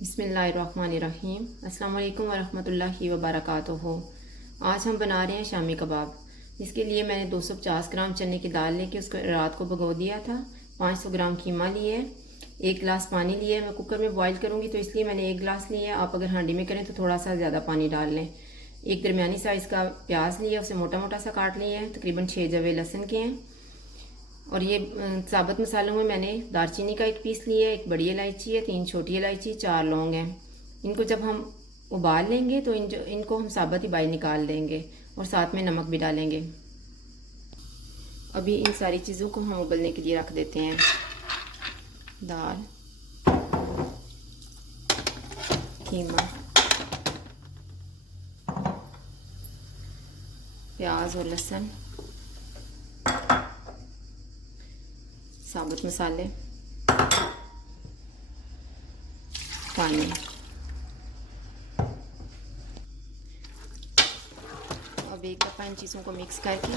बिस्मिल्लाहिर्रहमानिर्रहीम। अस्सलाम वालेकुम वरहमतुल्लाहि वबरकातुहू। आज हम बना रहे हैं शामी कबाब। इसके लिए मैंने 250 ग्राम चने की दाल लेके उसको रात को भिगो दिया था। 500 ग्राम कीमा लिए, 1 गिलास पानी लिया। मैं कुकर में बॉईल करूँगी तो इसलिए मैंने 1 गिलास लिया। आप अगर हांडी में करें तो थोड़ा सा ज़्यादा पानी डाल लें। एक दरमियानी साइज़ का प्याज लिया, उसे मोटा मोटा सा काट लिया है। तकरीबन 6 जवे लहसुन के हैं। और ये साबुत मसालों में मैंने दालचीनी का 1 पीस लिया है, 1 बड़ी इलायची है, 3 छोटी इलायची, 4 लौंग हैं। इनको जब हम उबाल लेंगे तो इनको हम साबुत ही बाहर निकाल देंगे और साथ में नमक भी डालेंगे। अभी इन सारी चीज़ों को हम उबलने के लिए रख देते हैं। दाल, कीमा, प्याज और लहसुन, साबुत मसाले, पानी। अब एक दफ़ा इन चीज़ों को मिक्स करके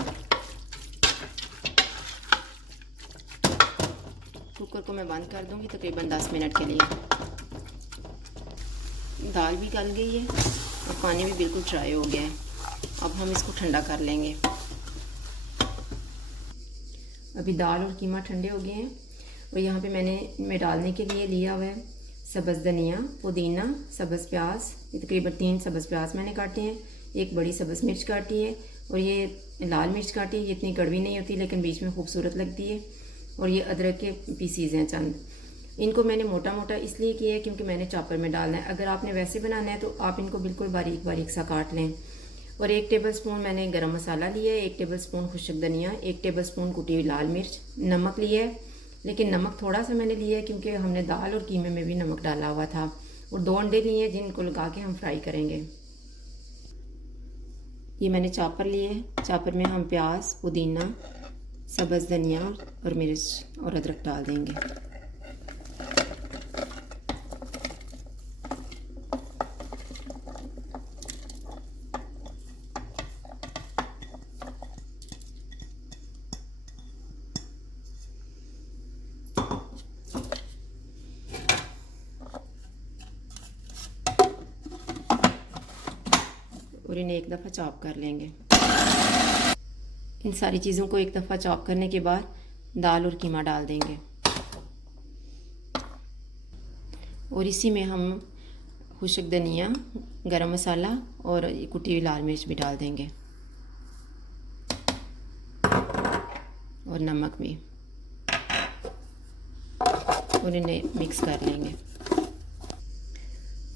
कुकर को मैं बंद कर दूंगी तकरीबन 10 मिनट के लिए। दाल भी गल गई है और पानी भी बिल्कुल ड्राई हो गया है। अब हम इसको ठंडा कर लेंगे। अभी दाल और कीमा ठंडे हो गए हैं और यहाँ पे मैंने इनमें डालने के लिए लिया हुआ है सब्ज़ धनिया, पुदीना, सब्ज़ प्याज। ये तकरीबन 3 सब्ज़ प्याज मैंने काटे हैं, 1 बड़ी सब्ज़ मिर्च काटी है और ये लाल मिर्च काटी है। ये इतनी कड़वी नहीं होती लेकिन बीच में खूबसूरत लगती है। और ये अदरक के पीसीज हैं चंद। इनको मैंने मोटा मोटा इसलिए किया है क्योंकि मैंने चॉपर में डालना है। अगर आपने वैसे बनाना है तो आप इनको बिल्कुल बारीक बारीक सा काट लें। और 1 टेबलस्पून मैंने गरम मसाला लिया है, 1 टेबलस्पून खुश्क धनिया, 1 टेबलस्पून कुटी हुई लाल मिर्च, नमक लिया है लेकिन नमक थोड़ा सा मैंने लिया है क्योंकि हमने दाल और कीमे में भी नमक डाला हुआ था। और 2 अंडे लिए हैं जिनको लगा के हम फ्राई करेंगे। ये मैंने चॉपर लिए है। चॉपर में हम प्याज, पुदीना, सब्ज़ धनिया और मिर्च और अदरक डाल देंगे। और इन्हें एक दफ़ा चॉप कर लेंगे। इन सारी चीज़ों को एक दफ़ा चॉप करने के बाद दाल और कीमा डाल देंगे और इसी में हम खुश्क धनिया, गरम मसाला और कुटी हुई लाल मिर्च भी डाल देंगे और नमक भी, और इन्हें मिक्स कर लेंगे।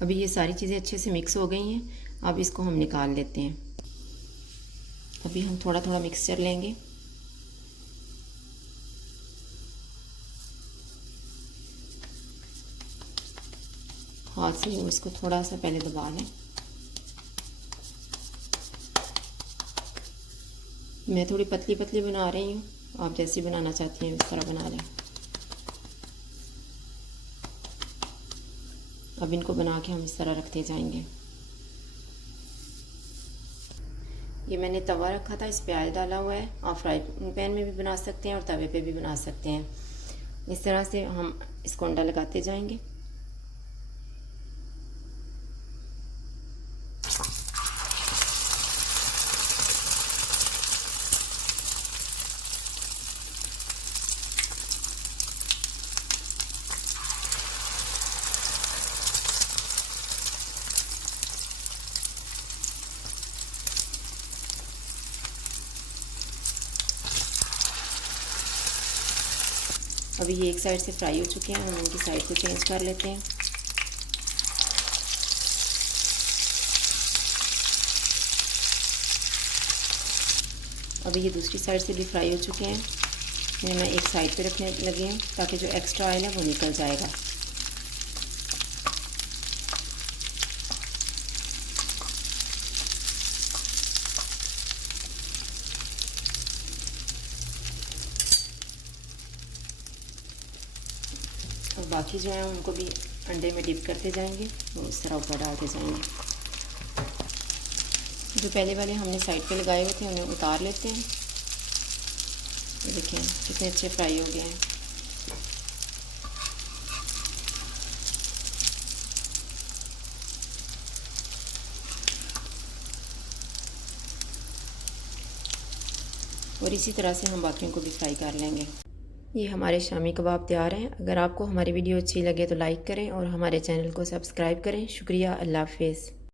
अभी ये सारी चीज़ें अच्छे से मिक्स हो गई हैं। अब इसको हम निकाल लेते हैं। अभी हम थोड़ा थोड़ा मिक्सचर लेंगे। हाथ से इसको थोड़ा सा पहले दबा लें। मैं थोड़ी पतली पतली बना रही हूँ, आप जैसी बनाना चाहती हैं इस तरह बना लें। अब इनको बना के हम इस तरह रखते जाएंगे। ये मैंने तवा रखा था, इस पे प्याज डाला हुआ है। आप फ्राई पैन में भी बना सकते हैं और तवे पे भी बना सकते हैं। इस तरह से हम इसको अंडा लगाते जाएंगे। अभी ये एक साइड से फ्राई हो चुके हैं, हम इनकी साइड को चेंज कर लेते हैं। अभी ये दूसरी साइड से भी फ्राई हो चुके हैं। इन्हें मैं एक साइड पे रखने लगी हूँ ताकि जो एक्स्ट्रा ऑयल है वो निकल जाएगा। और बाकी जो है उनको भी अंडे में डिप करते जाएंगे और इस तरह ऊपर डालते जाएंगे। जो पहले वाले हमने साइड पे लगाए हुए थे उन्हें उतार लेते हैं। ये देखिए कितने अच्छे फ्राई हो गए हैं। और इसी तरह से हम बाकियों को भी फ्राई कर लेंगे। ये हमारे शामी कबाब तैयार हैं। अगर आपको हमारी वीडियो अच्छी लगे तो लाइक करें और हमारे चैनल को सब्सक्राइब करें। शुक्रिया, अल्लाह हाफ़िज़।